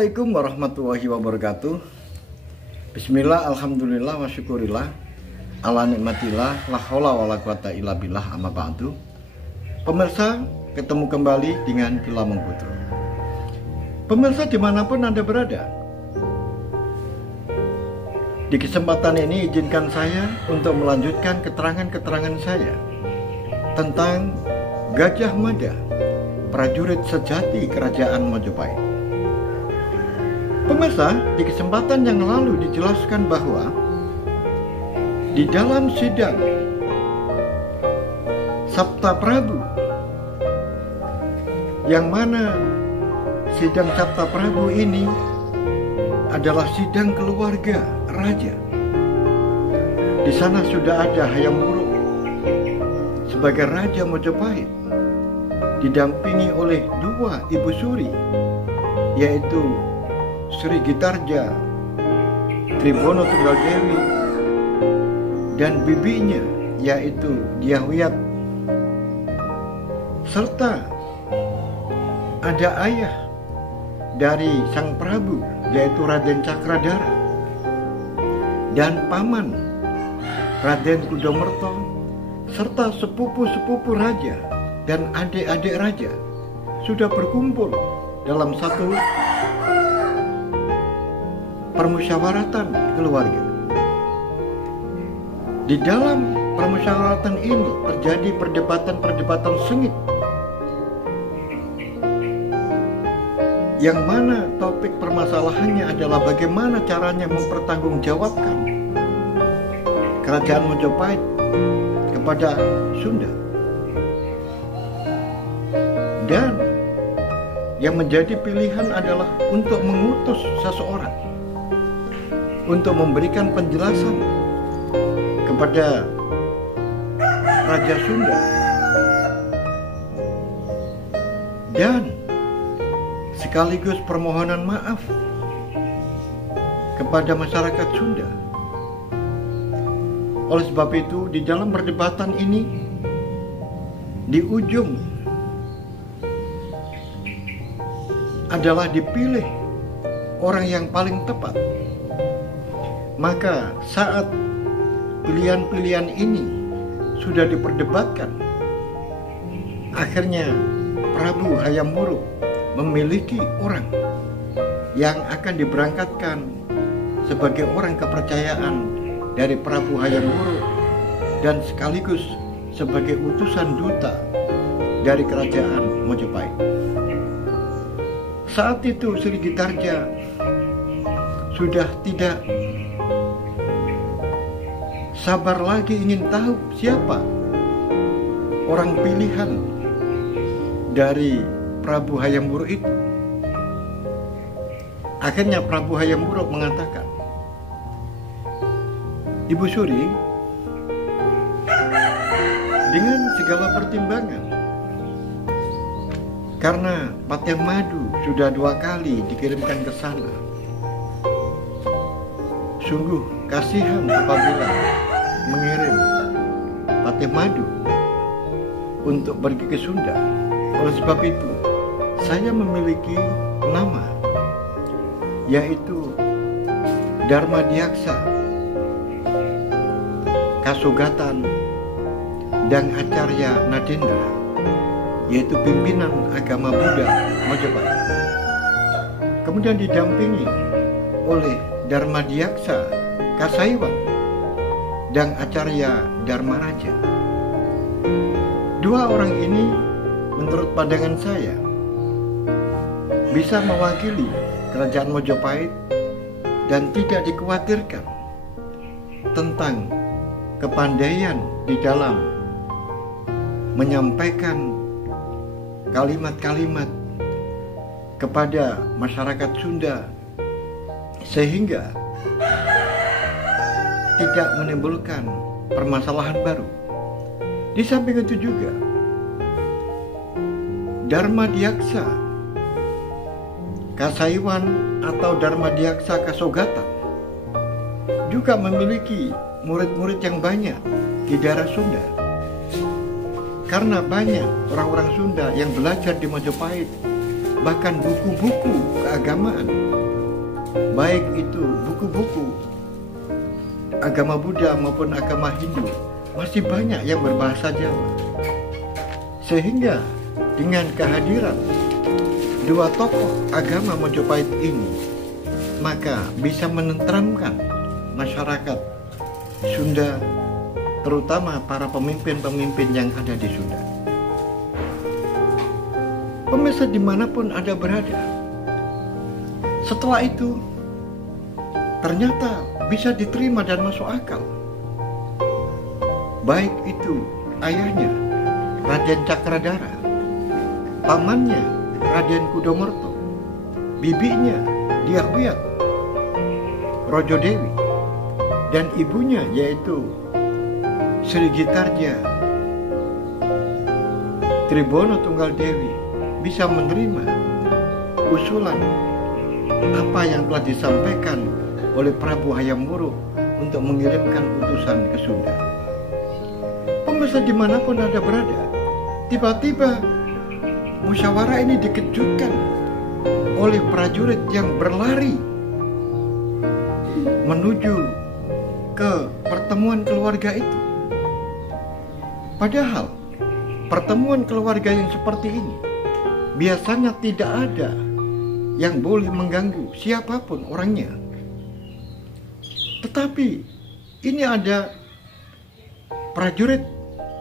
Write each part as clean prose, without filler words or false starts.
Assalamualaikum warahmatullahi wabarakatuh. Bismillah, alhamdulillah, wa syukurillah, ala nikmatillah, la haula wa la quwata illa billah, amma ba'du. Pemirsa, ketemu kembali dengan Kilamong Putra. Pemirsa dimanapun Anda berada, di kesempatan ini izinkan saya untuk melanjutkan keterangan-keterangan saya tentang Gajah Mada, prajurit sejati Kerajaan Majapahit. Pemirsa, di kesempatan yang lalu dijelaskan bahwa di dalam sidang Sabta Prabu, yang mana sidang Sabta Prabu ini adalah sidang keluarga raja. Di sana sudah ada Hayam Wuruk sebagai Raja Majapahit, didampingi oleh dua ibu suri, yaitu Sri Gitarja Tribono Tunggaldewi dan bibinya, yaitu Dyah Wiyat, serta ada ayah dari sang Prabu, yaitu Raden Cakradara, dan paman Raden Kudamerta, serta sepupu-sepupu raja dan adik-adik raja sudah berkumpul dalam satu permusyawaratan keluarga. Di dalam permusyawaratan ini terjadi perdebatan-perdebatan sengit, yang mana topik permasalahannya adalah bagaimana caranya mempertanggungjawabkan Kerajaan Majapahit kepada Sunda. Dan yang menjadi pilihan adalah untuk mengutus seseorang untuk memberikan penjelasan kepada Raja Sunda dan sekaligus permohonan maaf kepada masyarakat Sunda. Oleh sebab itu, di dalam perdebatan ini, di ujung adalah dipilih orang yang paling tepat. Maka saat pilihan-pilihan ini sudah diperdebatkan, akhirnya Prabu Hayam Wuruk memiliki orang yang akan diberangkatkan sebagai orang kepercayaan dari Prabu Hayam Wuruk dan sekaligus sebagai utusan duta dari Kerajaan Majapahit. Saat itu Sri Gitarja sudah tidak sabar lagi ingin tahu siapa orang pilihan dari Prabu Hayam Wuruk itu. Akhirnya Prabu Hayam Wuruk mengatakan, Ibu Suri, dengan segala pertimbangan, karena Patih Madu sudah 2 kali dikirimkan ke sana, sungguh kasihan apabila mengirim Patih Madu untuk pergi ke Sunda. Oleh sebab itu, saya memiliki nama, yaitu Darmadiaksa Kasogatan dan Acarya Nadendra, yaitu pimpinan agama Buddha Majapahit. Kemudian didampingi oleh Darmadiaksa Kasaiwan dan Acarya Dharmaraja. Dua orang ini menurut pandangan saya bisa mewakili Kerajaan Majapahit dan tidak dikhawatirkan tentang kepandaian di dalam menyampaikan kalimat-kalimat kepada masyarakat Sunda sehingga tidak menimbulkan permasalahan baru. Di samping itu juga Darmadiaksa Kasaiwan atau Darmadiaksa Kasogatan juga memiliki murid-murid yang banyak di daerah Sunda. Karena banyak orang-orang Sunda yang belajar di Majapahit bahkan buku-buku keagamaan, baik itu buku-buku agama Buddha maupun agama Hindu, masih banyak yang berbahasa Jawa. Sehingga dengan kehadiran dua tokoh agama Mojopahit ini, maka bisa menenteramkan masyarakat Sunda, terutama para pemimpin-pemimpin yang ada di Sunda. Pemirsa dimanapun Anda berada, setelah itu ternyata bisa diterima dan masuk akal. Baik itu ayahnya Raden Cakradara, pamannya Raden Kudomorto, bibinya Dyah Wiyat Rojo Dewi, dan ibunya yaitu Sri Gitarja Tribono Tunggal Dewi bisa menerima usulan apa yang telah disampaikan oleh Prabu Hayam Wuruk untuk mengirimkan utusan ke Sunda. Pemirsa dimanapun Anda berada, tiba-tiba musyawarah ini dikejutkan oleh prajurit yang berlari menuju ke pertemuan keluarga itu. Padahal pertemuan keluarga yang seperti ini biasanya tidak ada yang boleh mengganggu siapapun orangnya. Tetapi ini ada prajurit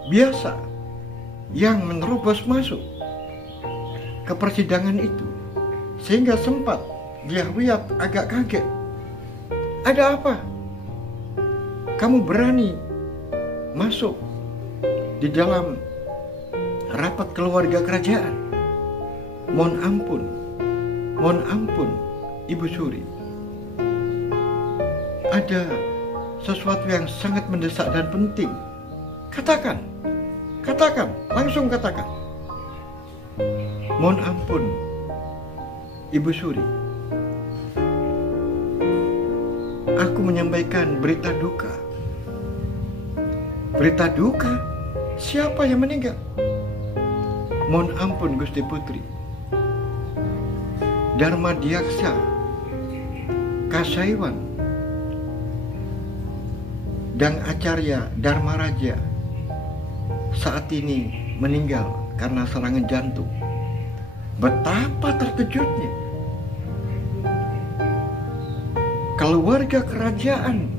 biasa yang menerobos masuk ke persidangan itu, sehingga sempat Dyah Wiyat agak kaget. Ada apa? Kamu berani masuk di dalam rapat keluarga kerajaan? Mohon ampun, Ibu Suri. Ada sesuatu yang sangat mendesak dan penting. Katakan, langsung katakan. Mohon ampun, Ibu Suri. Aku menyampaikan berita duka. Berita duka? Siapa yang meninggal? Mohon ampun, Gusti Putri. Dharma Diaksa Kasaiwan dan Acarya Dharma Raja saat ini meninggal karena serangan jantung. Betapa terkejutnya keluarga kerajaan,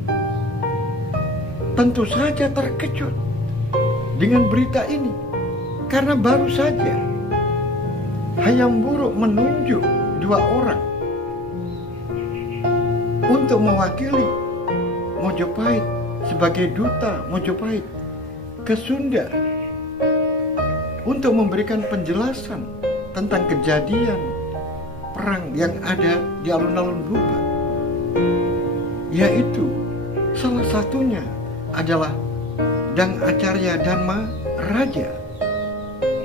tentu saja terkejut dengan berita ini, karena baru saja Hayam Wuruk menunjuk dua orang untuk mewakili Mojopahit sebagai duta Mojopahit ke Sunda untuk memberikan penjelasan tentang kejadian perang yang ada di alun-alun Buba, yaitu salah satunya adalah Dang Acarya Dharma Raja,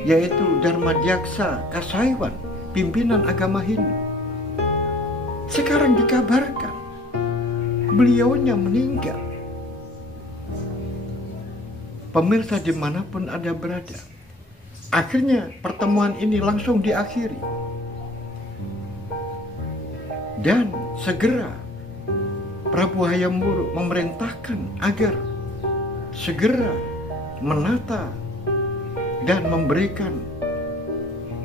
yaitu Dharma Diaksa Kasaiwan, pimpinan agama Hindu. Sekarang dikabarkan beliaunya meninggal. Pemirsa dimanapun Anda berada, akhirnya pertemuan ini langsung diakhiri. Dan segera Prabu Hayam Wuruk memerintahkan agar segera menata dan memberikan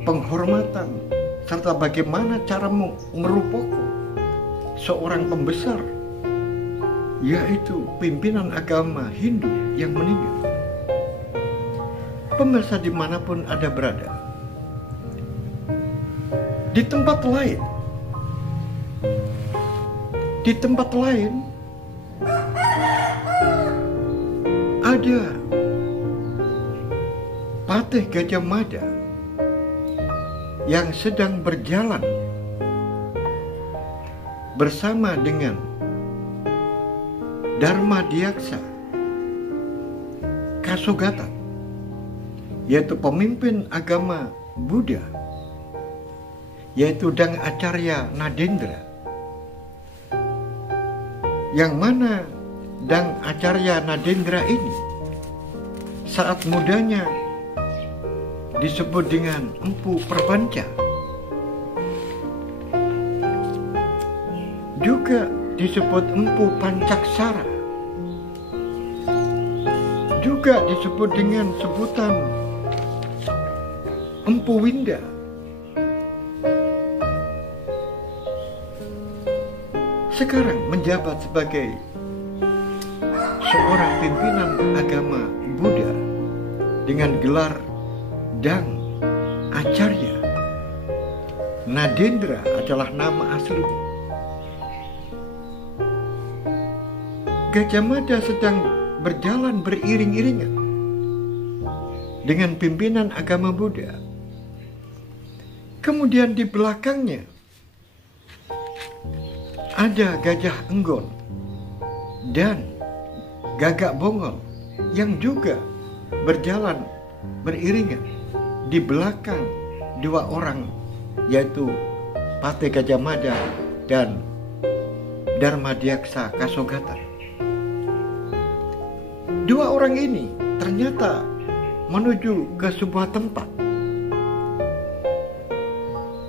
penghormatan serta bagaimana cara merupoko seorang pembesar, yaitu pimpinan agama Hindu yang meninggal. Pemirsa dimanapun Anda berada, di tempat lain ada Patih Gajah Mada yang sedang berjalan bersama dengan Dharma Diaksa Kasogata, yaitu pemimpin agama Buddha, yaitu Dang Acarya Nadendra, yang mana Dang Acarya Nadendra ini saat mudanya disebut dengan Empu Perpanca, juga disebut Empu Pancaksara, juga disebut dengan sebutan Empu Winda. Sekarang menjabat sebagai seorang pimpinan agama Buddha dengan gelar Dang Acarya. Nadendra adalah nama aslinya. Gajah Mada sedang berjalan beriring-iringan dengan pimpinan agama Buddha. Kemudian di belakangnya ada Gajah Enggon dan Gagak Bongol yang juga berjalan beriringan di belakang dua orang, yaitu Patih Gajah Mada dan Darmadiaksa Kasogatan. Dua orang ini ternyata menuju ke sebuah tempat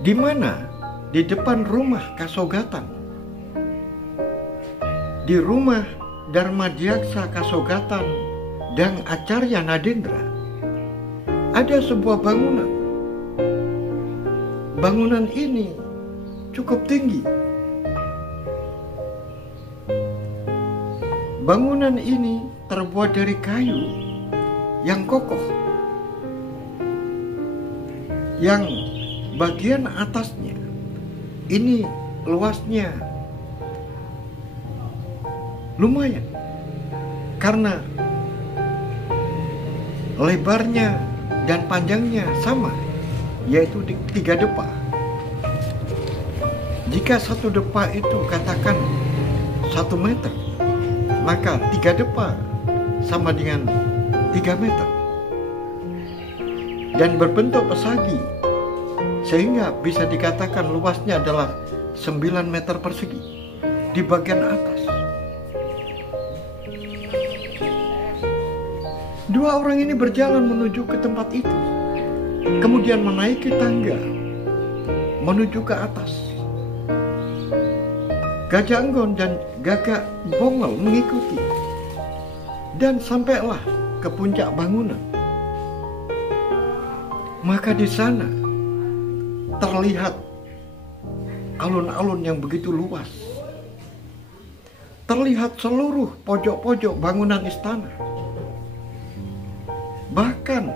di mana di depan rumah Kasogatan, di rumah Darmadiaksa Kasogatan dan Acarya Nadendra, ada sebuah bangunan. Bangunan ini cukup tinggi. Bangunan ini terbuat dari kayu yang kokoh, yang bagian atasnya ini luasnya lumayan karena lebarnya dan panjangnya sama, yaitu 3 depa. Jika satu depa itu katakan 1 meter, maka 3 depa sama dengan 3 meter dan berbentuk persegi, sehingga bisa dikatakan luasnya adalah 9 meter persegi di bagian atas. Dua orang ini berjalan menuju ke tempat itu, kemudian menaiki tangga menuju ke atas. Gajah Enggon dan Gagak Bongol mengikuti, dan sampailah ke puncak bangunan. Maka di sana terlihat alun-alun yang begitu luas. Terlihat seluruh pojok-pojok bangunan istana. Bahkan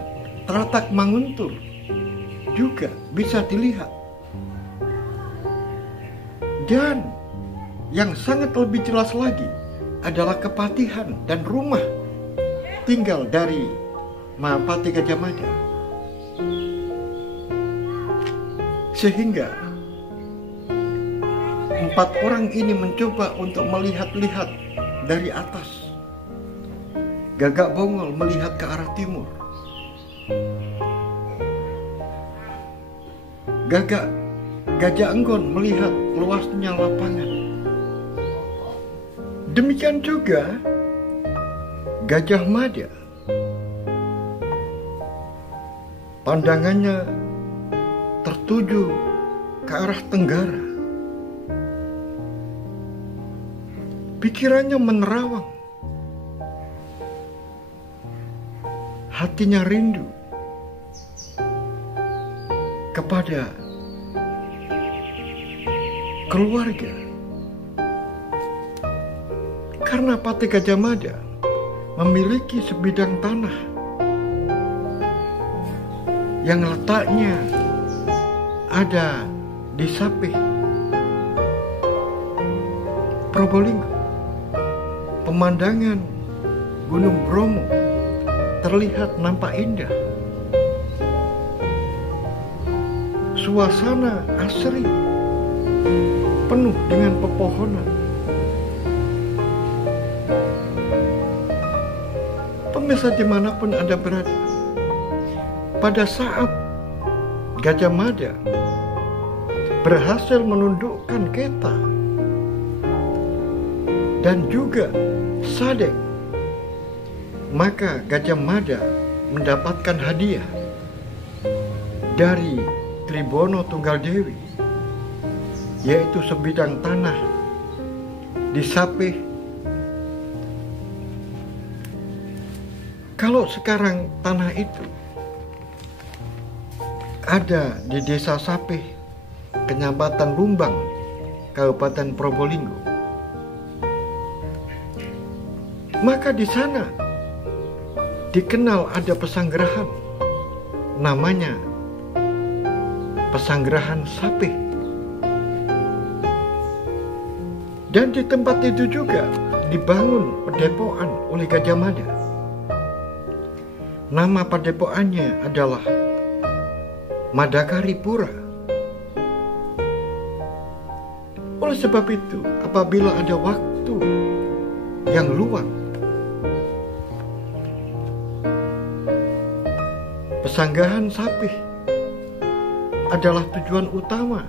teratak Manguntur juga bisa dilihat. Dan yang sangat lebih jelas lagi adalah kepatihan dan rumah tinggal dari Patih Gajah Mada. Sehingga 4 orang ini mencoba untuk melihat-lihat dari atas. Gagak Bongol melihat ke arah timur. Gajah Enggon melihat luasnya lapangan. Demikian juga Gajah Mada. Pandangannya tertuju ke arah tenggara. Pikirannya menerawang. Hatinya rindu kepada keluarga. Karena Patih Gajah Mada memiliki sebidang tanah yang letaknya ada di Sapih, Probolinggo. Pemandangan Gunung Bromo terlihat nampak indah. Suasana asri penuh dengan pepohonan. Pemirsa dimanapun Anda berada, pada saat Gajah Mada berhasil menundukkan Keta dan juga Sadek, maka Gajah Mada mendapatkan hadiah dari Tribono Tunggal Dewi, yaitu sebidang tanah di Sapeh. Kalau sekarang tanah itu ada di desa Sapeh, Kecamatan Lumbang, Kabupaten Probolinggo, maka di sana dikenal ada pesanggerahan, namanya Pesanggerahan Sapeh. Dan di tempat itu juga dibangun padepokan oleh Gajah Mada. Nama padepokannya adalah Madakaripura. Oleh sebab itu, apabila ada waktu yang luang, Pesanggahan Sapeh adalah tujuan utama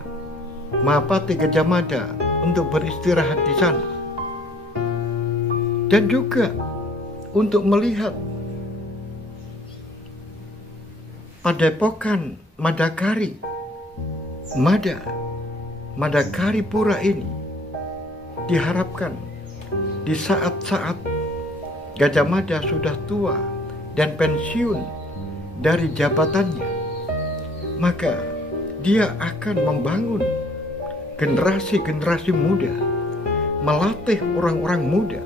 Mahapati Gajah Mada untuk beristirahat di sana, dan juga untuk melihat padepokan Madakari Mada, Madakaripura ini. Diharapkan di saat-saat Gajah Mada sudah tua dan pensiun dari jabatannya, maka dia akan membangun generasi-generasi muda, melatih orang-orang muda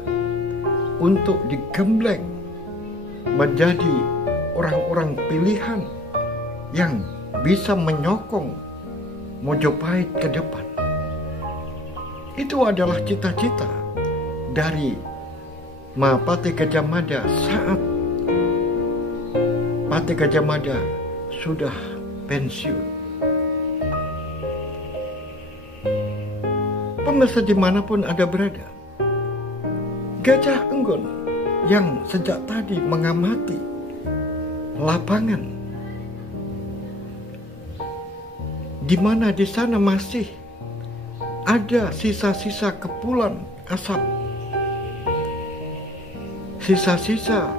untuk digembleng menjadi orang-orang pilihan yang bisa menyokong Mojopahit ke depan. Itu adalah cita-cita dari Mahapati Gajah Mada saat Pati Gajah Mada sudah pensiun. Pemirsa dimanapun Anda berada, Gajah Enggon yang sejak tadi mengamati lapangan, di mana di sana masih ada sisa-sisa kepulan asap, sisa-sisa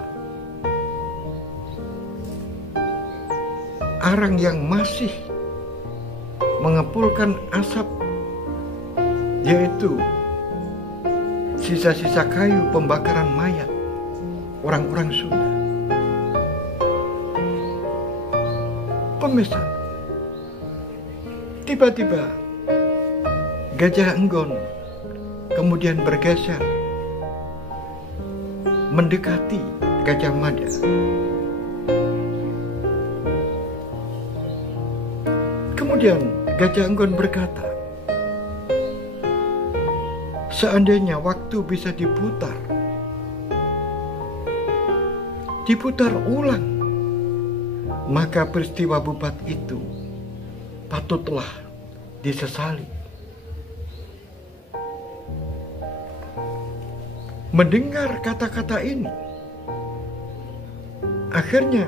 arang yang masih mengepulkan asap, yaitu sisa-sisa kayu pembakaran mayat orang-orang Sunda. Pemirsa, tiba-tiba Gajah Enggon kemudian bergeser mendekati Gajah Mada. Kemudian Gajah Enggon berkata, seandainya waktu bisa diputar ulang, maka peristiwa Bubat itu patutlah disesali. Mendengar kata-kata ini, akhirnya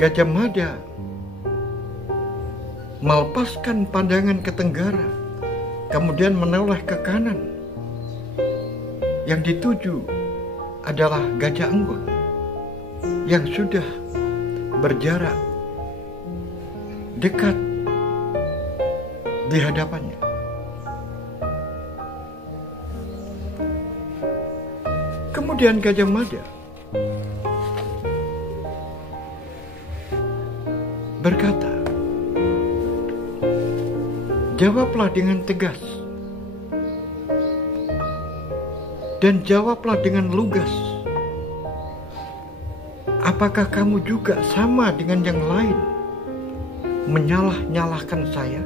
Gajah Mada melepaskan pandangan ke tenggara, kemudian menoleh ke kanan. Yang dituju adalah Gajah Enggon yang sudah berjarak dekat di hadapannya. Kemudian Gajah Mada berkata, jawablah dengan tegas dan jawablah dengan lugas. Apakah kamu juga sama dengan yang lain menyalah-nyalahkan saya?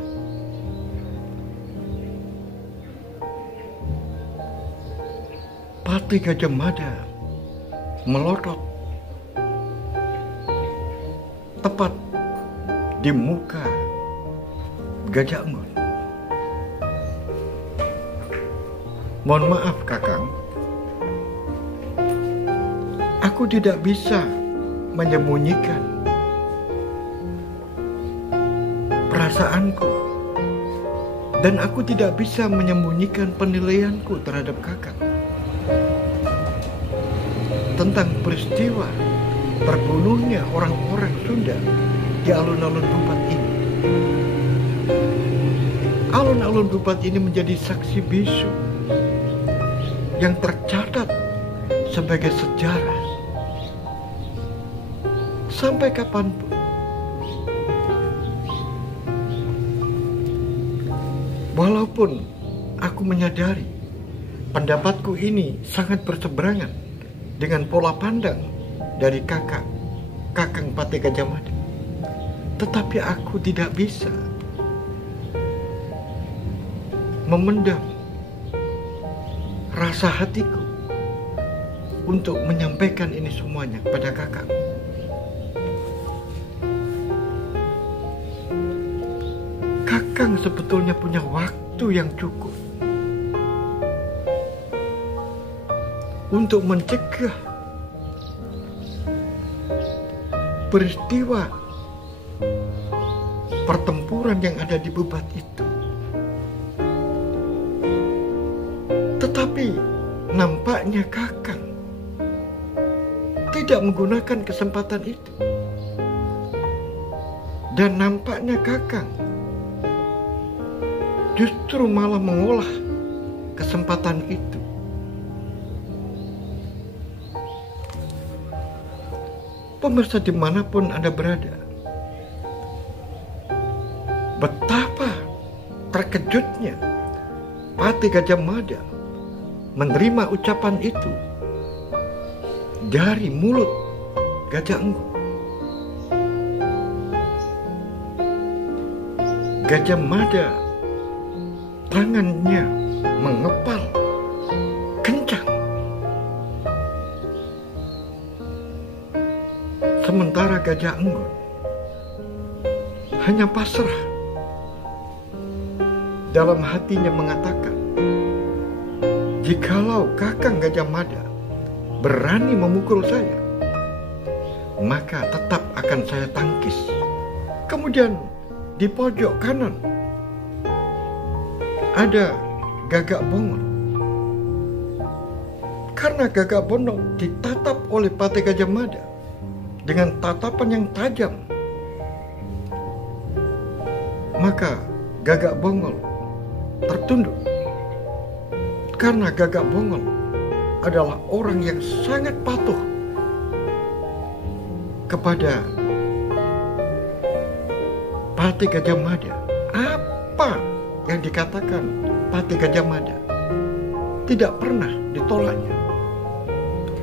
Pati Gajah Mada melotot tepat di muka Gajah Enggon. Mohon maaf Kakang, aku tidak bisa menyembunyikan perasaanku, dan aku tidak bisa menyembunyikan penilaianku terhadap Kakang tentang peristiwa terbunuhnya orang-orang Sunda di alun-alun Bubat ini. Alun-alun Bubat ini menjadi saksi bisu yang tercatat sebagai sejarah sampai kapanpun. Walaupun aku menyadari pendapatku ini sangat berseberangan dengan pola pandang dari Kakang Patih Gajah Mada, tetapi aku tidak bisa memendam rasa hatiku untuk menyampaikan ini semuanya kepada Kakang. Kakang sebetulnya punya waktu yang cukup untuk mencegah peristiwa pertempuran yang ada di Bebat itu. Tetapi nampaknya Kakang tidak menggunakan kesempatan itu. Dan nampaknya Kakang justru malah mengolah kesempatan itu. Pemirsa dimanapun Anda berada, betapa terkejutnya Patih Gajah Mada menerima ucapan itu dari mulut Gajah Enggun. Gajah Mada tangannya mengepal kencang, sementara Gajah Enggun hanya pasrah. Dalam hatinya mengatakan, jikalau Kakang Gajah Mada berani memukul saya, maka tetap akan saya tangkis. Kemudian di pojok kanan ada Gagak Bongol. Karena Gagak Bongol ditatap oleh Patih Gajah Mada dengan tatapan yang tajam, maka Gagak Bongol tertunduk. Karena Gagak Bongol adalah orang yang sangat patuh kepada Patih Gajah Mada. Apa yang dikatakan Patih Gajah Mada tidak pernah ditolaknya,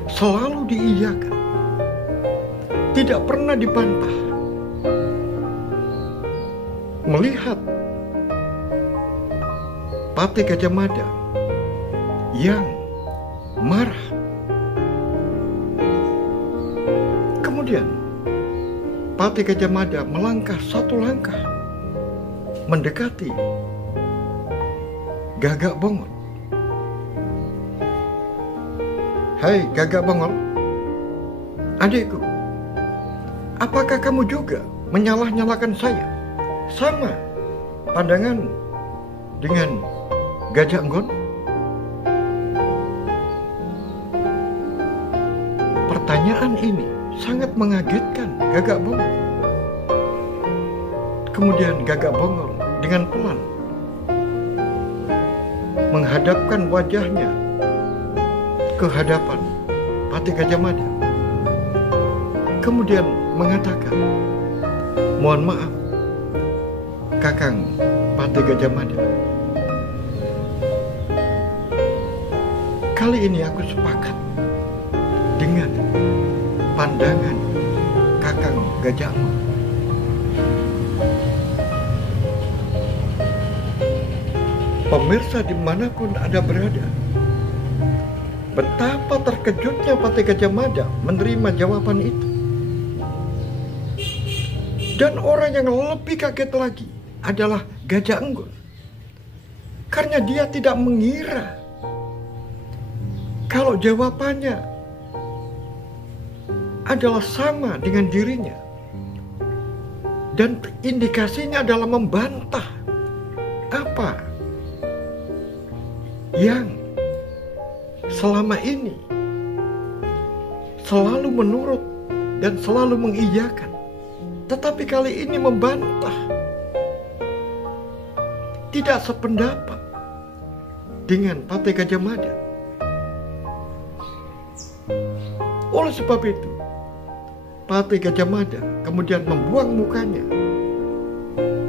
selalu diiyakan, tidak pernah dibantah. Melihat Patih Gajah Mada yang marah, kemudian Patih Gajah Mada melangkah satu langkah mendekati Gagak Bongol. Hai Gagak Bongol, adikku, apakah kamu juga menyalah-nyalahkan saya? Sama pandangan dengan Gajah Enggun? Pertanyaan ini sangat mengagetkan Gagak Bongol. Kemudian Gagak Bongol dengan pelan menghadapkan wajahnya ke hadapan Patih Gajah Mada. Kemudian mengatakan, mohon maaf Kakang Patih Gajah Mada, kali ini aku sepakat dengan pandangan Kakang Gajah Enggun. Pemirsa dimanapun Anda berada, betapa terkejutnya Patih Gajah Mada menerima jawaban itu. Dan orang yang lebih kaget lagi adalah Gajah Enggun, karena dia tidak mengira kalau jawabannya adalah sama dengan dirinya, dan indikasinya adalah membantah apa yang selama ini selalu menurut dan selalu mengiyakan, tetapi kali ini membantah, tidak sependapat dengan Patih Gajah Mada. Oleh sebab itu, Patih Gajah Mada kemudian membuang mukanya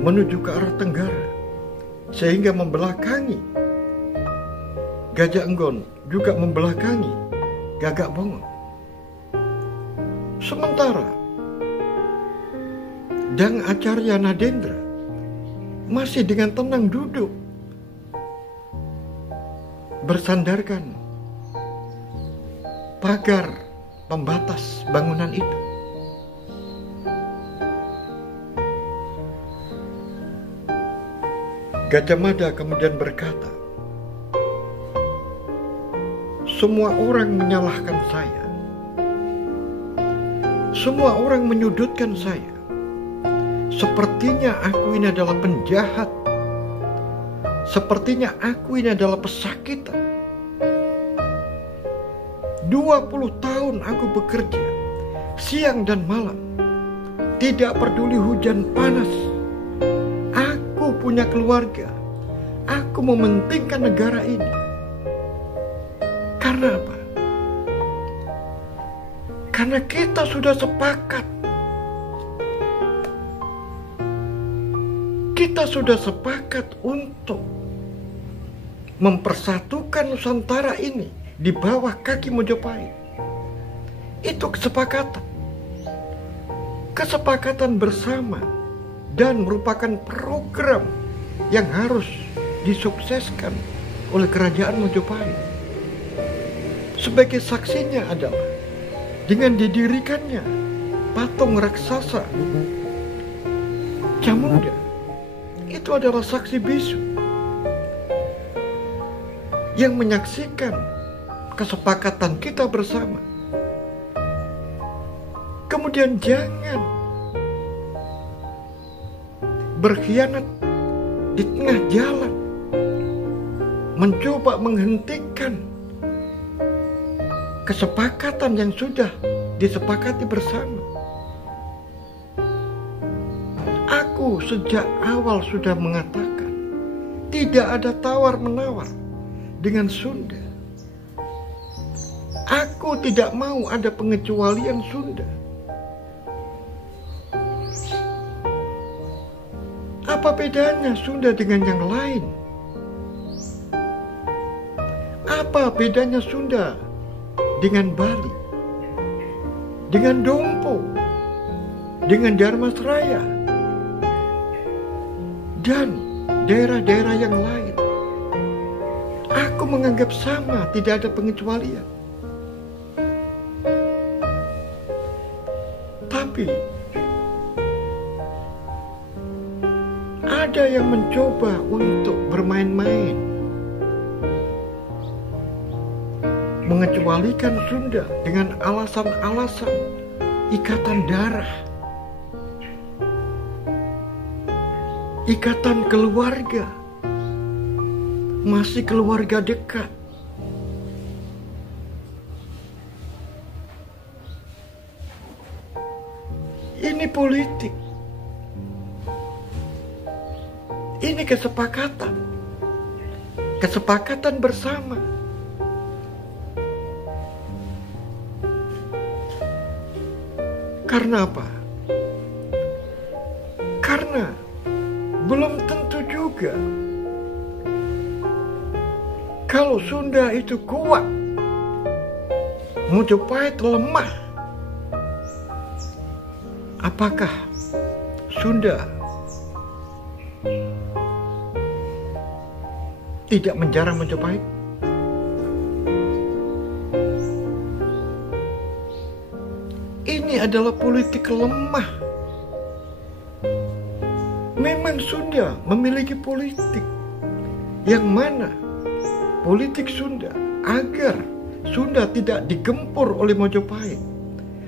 menuju ke arah tenggara, sehingga membelakangi Gajah Enggon, juga membelakangi Gagak Bongon. Sementara Dang Acarya Nadendra masih dengan tenang duduk bersandarkan pagar pembatas bangunan itu. Gajah Mada kemudian berkata, semua orang menyalahkan saya. Semua orang menyudutkan saya. Sepertinya aku ini adalah penjahat. Sepertinya aku ini adalah pesakitan. 20 tahun aku bekerja, siang dan malam. Tidak peduli hujan panas. Aku punya keluarga. Aku mementingkan negara ini. Karena apa? Karena kita sudah sepakat. Kita sudah sepakat untuk mempersatukan Nusantara ini di bawah kaki Mojopahit. Itu kesepakatan. Kesepakatan bersama dan merupakan program yang harus disukseskan oleh kerajaan Mojopahit. Sebagai saksinya adalah dengan didirikannya patung raksasa Camunda. Itu adalah saksi bisu yang menyaksikan kesepakatan kita bersama. Kemudian jangan berkhianat di tengah jalan, mencoba menghentikan kesepakatan yang sudah disepakati bersama. Aku sejak awal sudah mengatakan tidak ada tawar-menawar dengan Sunda. Aku tidak mau ada pengecualian Sunda. Apa bedanya Sunda dengan yang lain? Apa bedanya Sunda dengan Bali, dengan Dompo, dengan Dharmasraya, dan daerah-daerah yang lain? Aku menganggap sama, tidak ada pengecualian. Tapi ada yang mencoba untuk bermain-main, mengecualikan Sunda dengan alasan-alasan ikatan darah, ikatan keluarga, masih keluarga dekat. Ini politik. Ini kesepakatan. Kesepakatan bersama. Karena apa? Karena belum tentu juga kalau Sunda itu kuat, Mojopahit lemah. Apakah Sunda tidak menjarah Mojopahit? Ini adalah politik lemah. Memang Sunda memiliki politik yang mana politik Sunda agar Sunda tidak digempur oleh Mojopahit,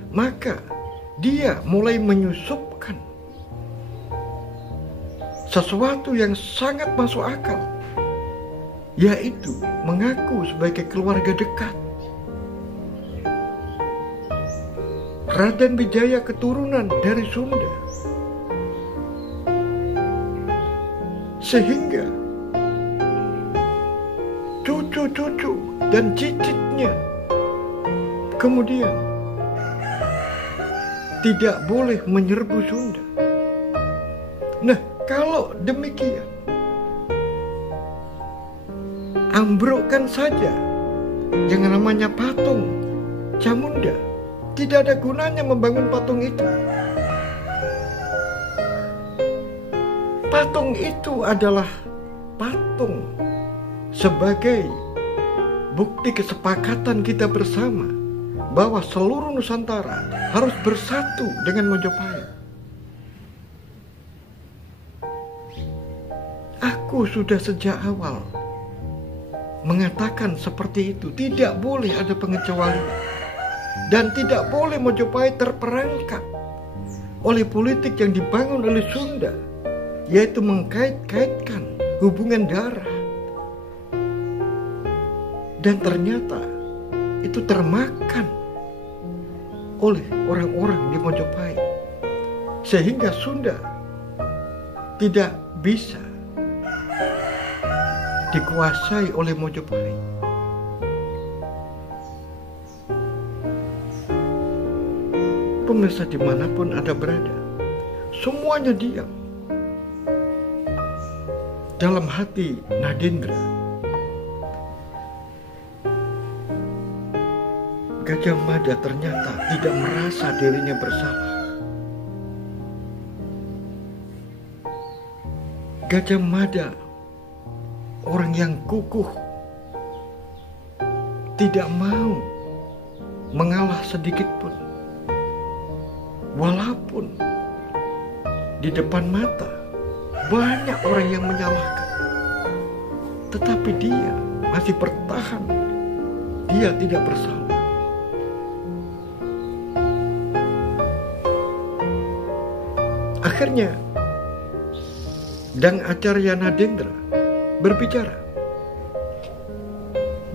maka dia mulai menyusupkan sesuatu yang sangat masuk akal, yaitu mengaku sebagai keluarga dekat. Raden Wijaya keturunan dari Sunda, sehingga cucu-cucu dan cicitnya kemudian tidak boleh menyerbu Sunda. Nah, kalau demikian, ambrukkan saja yang namanya patung Camunda. Tidak ada gunanya membangun patung itu. Patung itu adalah patung sebagai bukti kesepakatan kita bersama bahwa seluruh Nusantara harus bersatu dengan Mojopahit. Aku sudah sejak awal mengatakan seperti itu. Tidak boleh ada pengecualian. Dan tidak boleh Mojopahit terperangkap oleh politik yang dibangun oleh Sunda, yaitu mengkait-kaitkan hubungan darah. Dan ternyata itu termakan oleh orang-orang di Mojopahit, sehingga Sunda tidak bisa dikuasai oleh Mojopahit. Pemirsa dimanapun Anda berada, semuanya diam. Dalam hati Nadendra, Gajah Mada ternyata tidak merasa dirinya bersalah. Gajah Mada, orang yang kukuh, tidak mau mengalah sedikit pun. Walaupun di depan mata banyak orang yang menyalahkan, tetapi dia masih bertahan. Dia tidak bersalah. Akhirnya Dang Acarya Nadendra berbicara.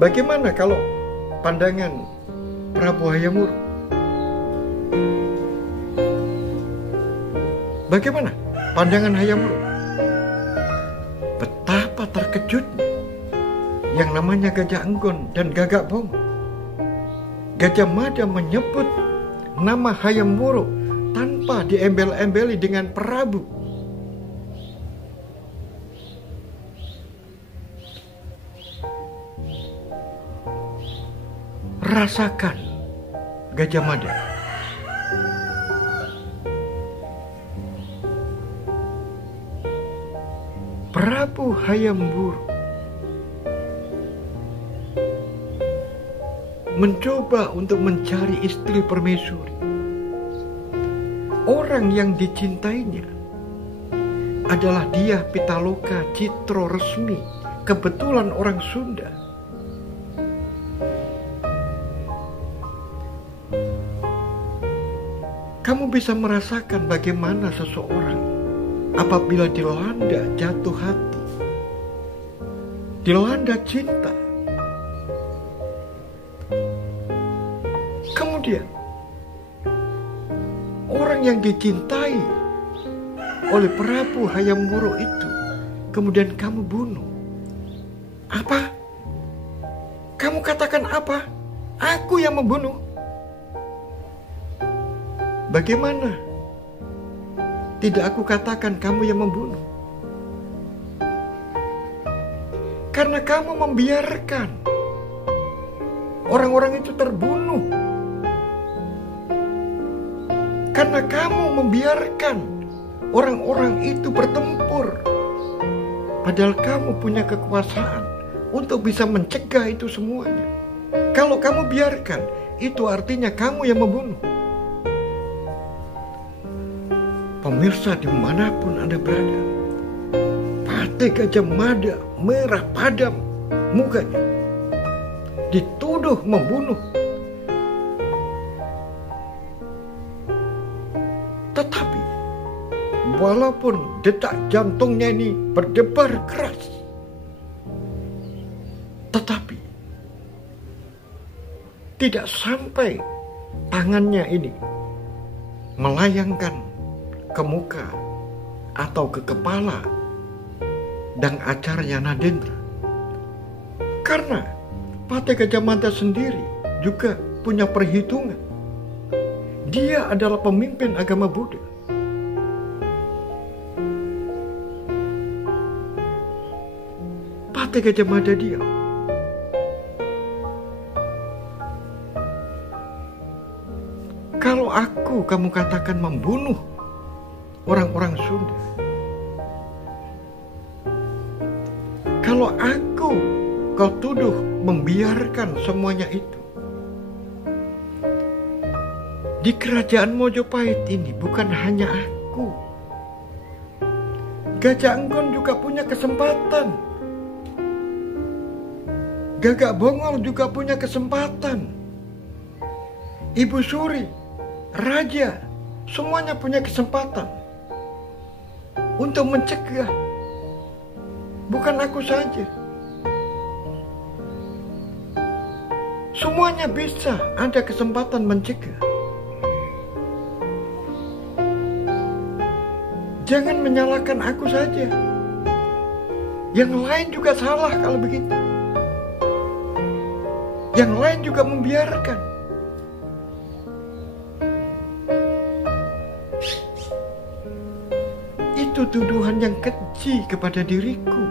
Bagaimana kalau pandangan Prabu Hayam Wuruk? Bagaimana pandangan Hayam Wuruk? Betapa terkejutnya yang namanya Gajah Enggon dan Gagak Bomo. Gajah Mada menyebut nama Hayam Wuruk tanpa diembel-embeli dengan Prabu. Rasakan Gajah Mada. Prabu Hayam Wuruk mencoba untuk mencari istri permaisuri. Orang yang dicintainya adalah Dyah Pitaloka Citro Resmi, kebetulan orang Sunda. Kamu bisa merasakan bagaimana seseorang apabila dilanda jatuh hati, dilanda cinta, kemudian orang yang dicintai oleh Prabu Hayam Wuruk itu kemudian kamu bunuh. Apa? Kamu katakan apa? Aku yang membunuh? Bagaimana? Tidak aku katakan kamu yang membunuh. Karena kamu membiarkan orang-orang itu terbunuh. Karena kamu membiarkan orang-orang itu bertempur. Padahal kamu punya kekuasaan untuk bisa mencegah itu semuanya. Kalau kamu biarkan, itu artinya kamu yang membunuh. Pemirsa dimanapun Anda berada, Patih Gajah Mada merah padam mukanya, dituduh membunuh. Tetapi walaupun detak jantungnya ini berdebar keras, tetapi tidak sampai tangannya ini melayangkan ke muka atau ke kepala Dang Acarya Nadendra. Karena Patih Gajah Mada sendiri juga punya perhitungan. Dia adalah pemimpin agama Buddha. Patih Gajah Mada diam. Kalau kamu katakan membunuh orang-orang Sunda, kalau kau tuduh membiarkan semuanya itu, di kerajaan Mojopahit ini bukan hanya aku, Gajah Enggon juga punya kesempatan, Gagak Bongol juga punya kesempatan, Ibu Suri, Raja, semuanya punya kesempatan untuk mencegah. Bukan aku saja. Semuanya bisa ada kesempatan mencegah. Jangan menyalahkan aku saja. Yang lain juga salah kalau begitu. Yang lain juga membiarkan. Itu tuduhan yang keji kepada diriku.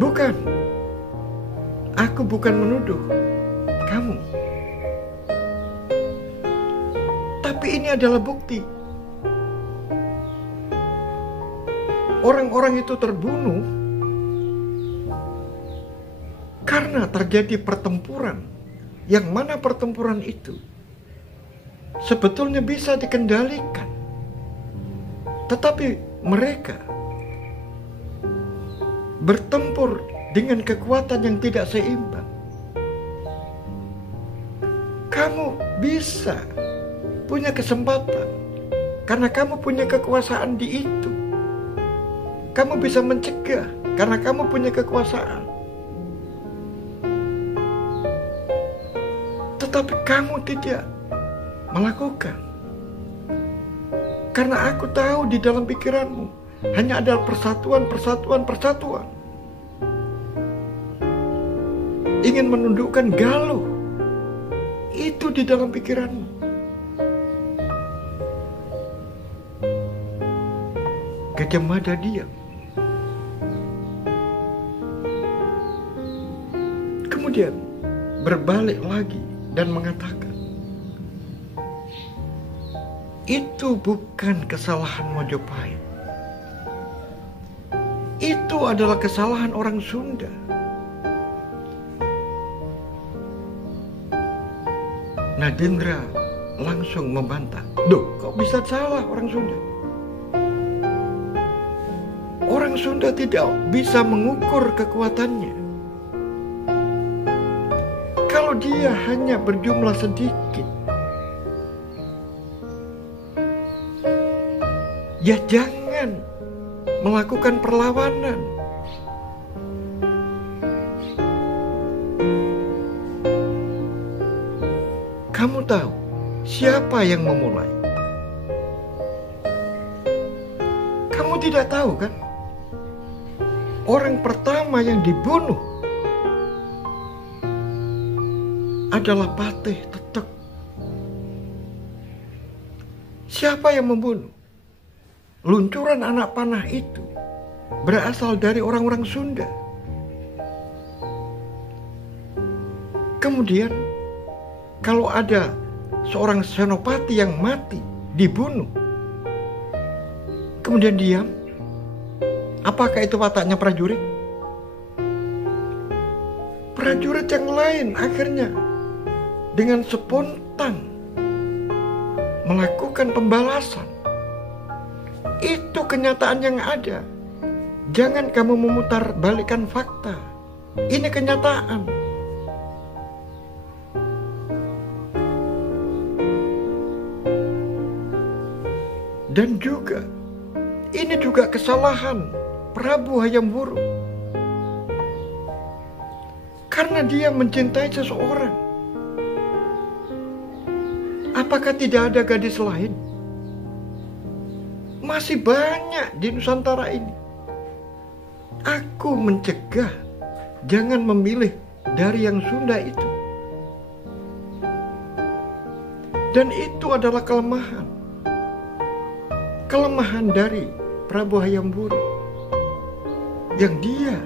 Bukan. Aku bukan menuduh kamu. Tapi ini adalah bukti. Orang-orang itu terbunuh karena terjadi pertempuran. Yang mana pertempuran itu sebetulnya bisa dikendalikan, tetapi mereka bertempur dengan kekuatan yang tidak seimbang. Kamu bisa punya kesempatan karena kamu punya kekuasaan di itu. Kamu bisa mencegah karena kamu punya kekuasaan. Tetapi kamu tidak melakukan. Karena aku tahu di dalam pikiranmu hanya ada persatuan. Ingin menundukkan Galuh. Itu di dalam pikiranmu. Gajah Mada diam. Kemudian berbalik lagi dan mengatakan, itu bukan kesalahan Mojopahit. Itu adalah kesalahan orang Sunda. Nadendra langsung membantah. Duh, kok bisa salah orang Sunda? Orang Sunda tidak bisa mengukur kekuatannya. Kalau dia hanya berjumlah sedikit, ya jangan melakukan perlawanan. Kamu tahu siapa yang memulai? Kamu tidak tahu kan? Orang pertama yang dibunuh adalah Patih Tetek. Siapa yang membunuh? Luncuran anak panah itu berasal dari orang-orang Sunda. Kemudian kalau ada seorang senopati yang mati, dibunuh, kemudian diam, apakah itu wataknya prajurit? Prajurit yang lain akhirnya dengan spontan melakukan pembalasan. Itu kenyataan yang ada. Jangan kamu memutar balikan fakta. Ini kenyataan. Dan juga ini juga kesalahan Prabu Hayam Wuruk. Karena dia mencintai seseorang. Apakah tidak ada gadis lain? Masih banyak di Nusantara ini. Aku mencegah jangan memilih dari yang Sunda itu. Dan itu adalah kelemahan dari Prabu Hayam Wuruk, yang dia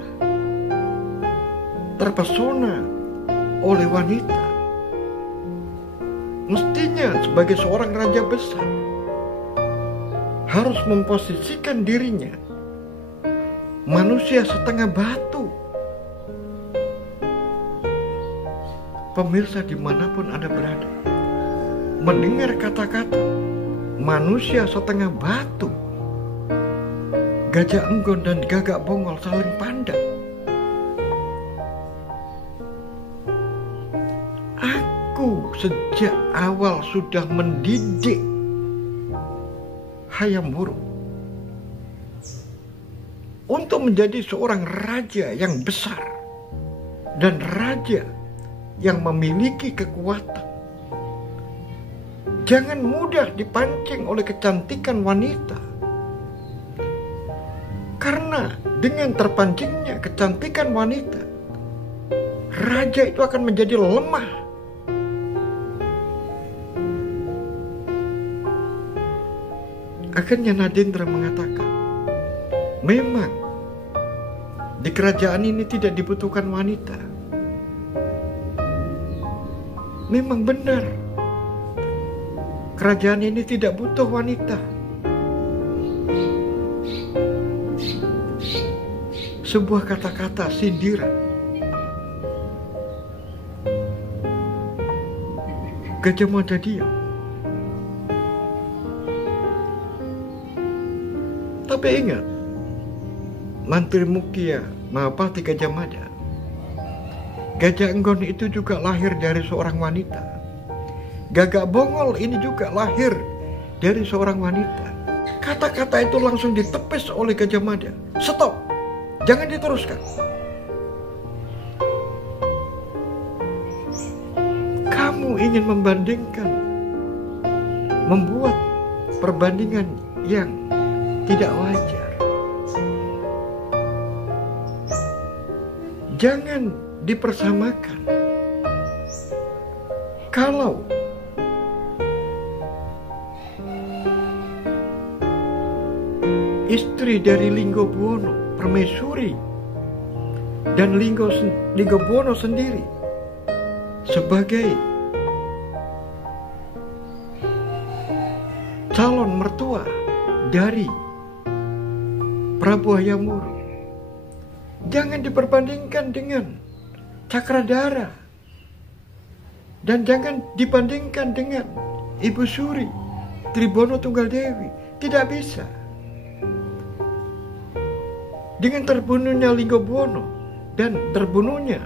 terpesona oleh wanita. Mestinya sebagai seorang raja besar harus memposisikan dirinya manusia setengah batu. Pemirsa dimanapun Anda berada, mendengar kata-kata manusia setengah batu, Gajah Enggon dan Gagak Bongol saling pandang. Aku sejak awal sudah mendidik Hayam Wuruk untuk menjadi seorang raja yang besar dan raja yang memiliki kekuatan. Jangan mudah dipancing oleh kecantikan wanita, karena dengan terpancingnya kecantikan wanita, raja itu akan menjadi lemah. Akhirnya Nadendra mengatakan, memang di kerajaan ini tidak dibutuhkan wanita. Memang benar, kerajaan ini tidak butuh wanita. Sebuah kata-kata sindiran. Gajah Mada diam. Tapi ingat, Mantri Mukia Mahapati Gajah Mada, Gajah Enggon itu juga lahir dari seorang wanita. Gagak Bongol ini juga lahir dari seorang wanita. Kata-kata itu langsung ditepis oleh Gajah Mada. Stop, jangan diteruskan. Kamu ingin membandingkan, membuat perbandingan yang tidak wajar. Jangan dipersamakan. Kalau istri dari Linggobuwono, Permaisuri, dan Linggobuwono sendiri sebagai calon mertua dari Prabu Hayam Wuruk, jangan diperbandingkan dengan Cakradara, dan jangan dibandingkan dengan Ibu Suri, Tribono Tunggal Dewi. Tidak bisa. Dengan terbunuhnya Linggobuwono dan terbunuhnya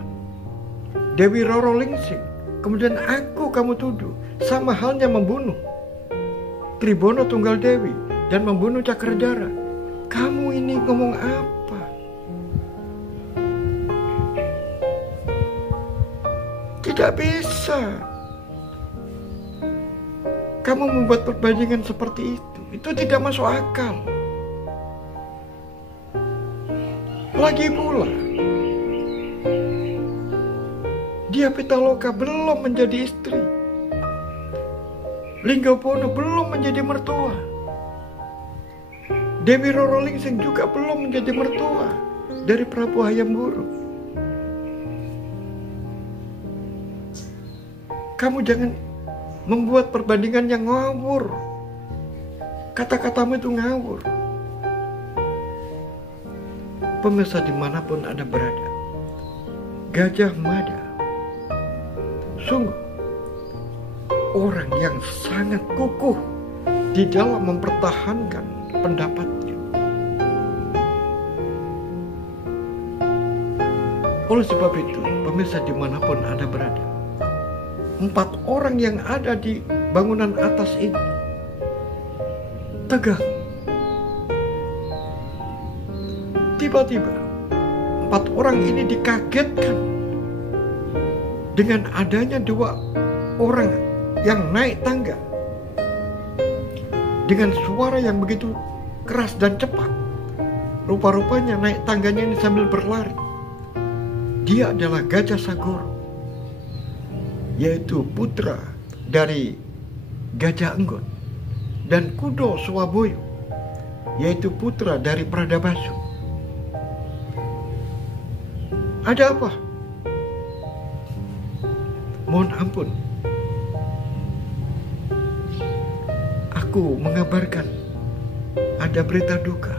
Dewi Roro Lingsing, kemudian kamu tuduh sama halnya membunuh Tribono Tunggal Dewi dan membunuh Cakradara. Kamu ini ngomong apa? Tidak bisa. Kamu membuat perbandingan seperti itu. Itu tidak masuk akal. Lagi pula, Dia Pitaloka belum menjadi istri. Linggobuwono belum menjadi mertua. Dewi Roro Lingsing juga belum menjadi mertua dari Prabu Hayam Wuruk. Kamu jangan membuat perbandingan yang ngawur. Kata-katamu itu ngawur. Pemirsa dimanapun Anda berada, Gajah Mada sungguh orang yang sangat kukuh di dalam mempertahankan pendapatnya. Oleh sebab itu, pemirsa dimanapun Anda berada, 4 orang yang ada di bangunan atas ini tegang. Tiba-tiba 4 orang ini dikagetkan dengan adanya 2 orang yang naik tangga dengan suara yang begitu keras dan cepat. Rupa-rupanya naik tangganya ini sambil berlari. Dia adalah Gajah Sagoro, yaitu putra dari Gajah Enggot, dan Kudo Swaboyo, yaitu putra dari Pradabasu. Ada apa? Mohon ampun, aku mengabarkan ada berita duka.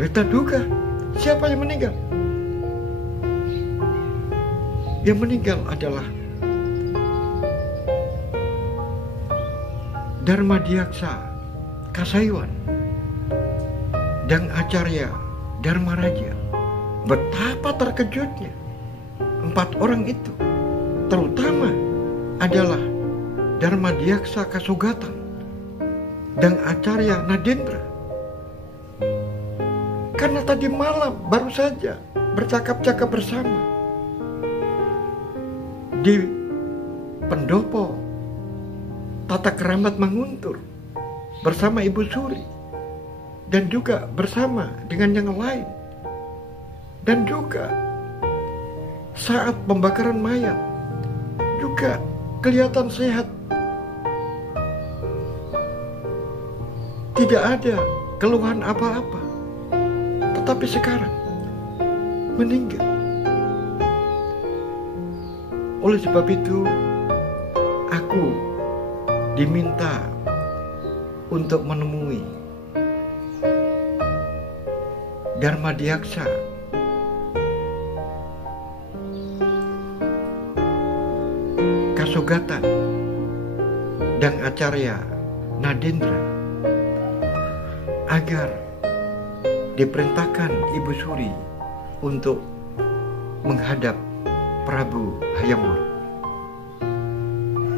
Berita duka? Siapa yang meninggal? Yang meninggal adalah Darmadiaksa Kasaiwan dan Acarya Dharmaraja. Betapa terkejutnya 4 orang itu, terutama adalah Darmadiaksa Kasogatan dan Acarya Nadendra. Karena tadi malam baru saja bercakap-cakap bersama di pendopo Tata Keramat Manguntur bersama Ibu Suri, dan juga bersama dengan yang lain, dan juga saat pembakaran mayat juga kelihatan sehat, tidak ada keluhan apa-apa. Tetapi sekarang meninggal. Oleh sebab itu, aku diminta untuk menemui Darmadiaksa Kasogatan dan Acarya Nadendra agar diperintahkan Ibu Suri untuk menghadap Prabu Hayam Wuruk.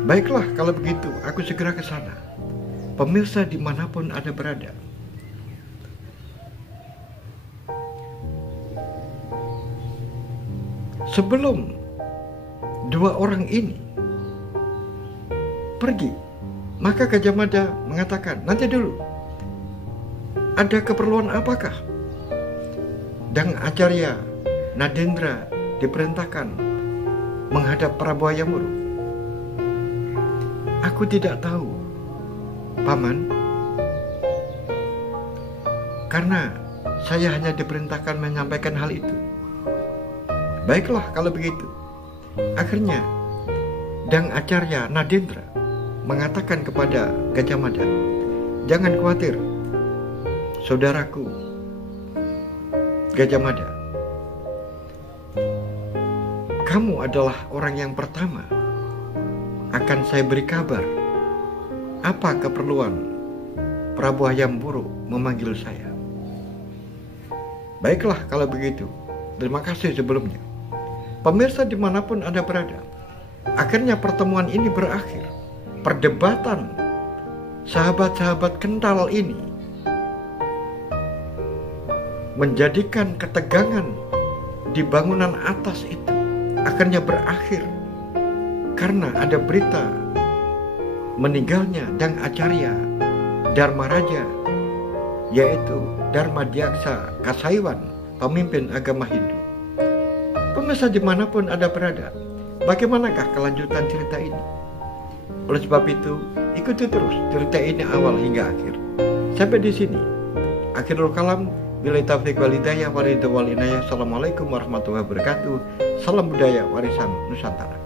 Baiklah, kalau begitu aku segera ke sana. Pemirsa dimanapun Anda berada, sebelum 2 orang ini pergi, maka Gajah Mada mengatakan, nanti dulu, ada keperluan apakah? Dan Acarya Nadendra diperintahkan menghadap Prabu Hayam Wuruk. Aku tidak tahu, Paman, karena saya hanya diperintahkan menyampaikan hal itu. Baiklah kalau begitu. Akhirnya Dang Acarya Nadendra mengatakan kepada Gajah Mada, jangan khawatir, saudaraku Gajah Mada, kamu adalah orang yang pertama akan saya beri kabar apa keperluan Prabu Hayam Wuruk memanggil saya. Baiklah kalau begitu, terima kasih sebelumnya. Pemirsa dimanapun Anda berada, akhirnya pertemuan ini berakhir. Perdebatan sahabat-sahabat kental ini menjadikan ketegangan di bangunan atas itu akhirnya berakhir karena ada berita meninggalnya Dang Acarya Dharmaraja, yaitu Darmadiaksa Kasaiwan, pemimpin agama Hindu. Pemirsa dimanapun Anda berada, bagaimanakah kelanjutan cerita ini? Oleh sebab itu, ikuti terus cerita ini awal hingga akhir. Sampai di sini. Akhirul kalam, billahi taufiq wal hidayah, waridho wal inayah. Assalamualaikum warahmatullahi wabarakatuh. Salam budaya warisan Nusantara.